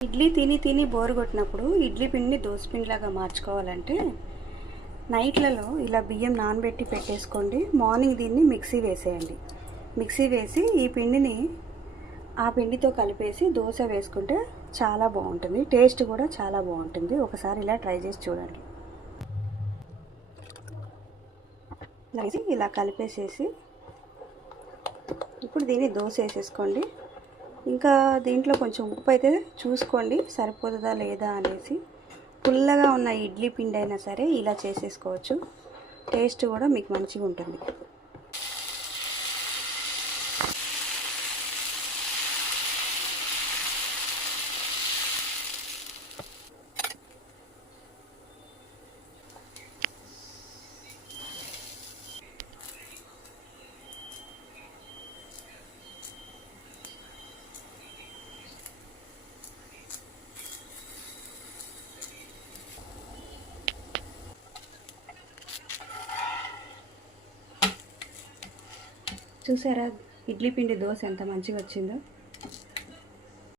ఇడ్లీ తిని తిని బోర్ కొట్టినప్పుడు ఇడ్లీ పిండిని దోసపిండిలాగా మార్చుకోవాలంటే నైట్లలో ఇలా బియ్యం నానబెట్టి పెట్టేసుకోండి. మార్నింగ్ దీన్ని మిక్సీ వేసేయండి. మిక్సీ వేసి ఈ పిండిని ఆ పిండితో కలిపేసి దోశ వేసుకుంటే చాలా బాగుంటుంది. టేస్ట్ కూడా చాలా బాగుంటుంది. ఒకసారి ఇలా ట్రై చేసి చూడండి. ఇలా కలిపేసేసి ఇప్పుడు దీన్ని దోశ వేసేసుకోండి. ఇంకా దీంట్లో కొంచెం ఉప్పు అయితే చూసుకోండి సరిపోతుందా లేదా అనేసి. పుల్లగా ఉన్న ఇడ్లీ పిండి అయినా సరే ఇలా చేసేసుకోవచ్చు. టేస్ట్ కూడా మీకు మంచిగా ఉంటుంది. చూసారా ఇడ్లీ పిండి దోశ ఎంత మంచిగా వచ్చిందో.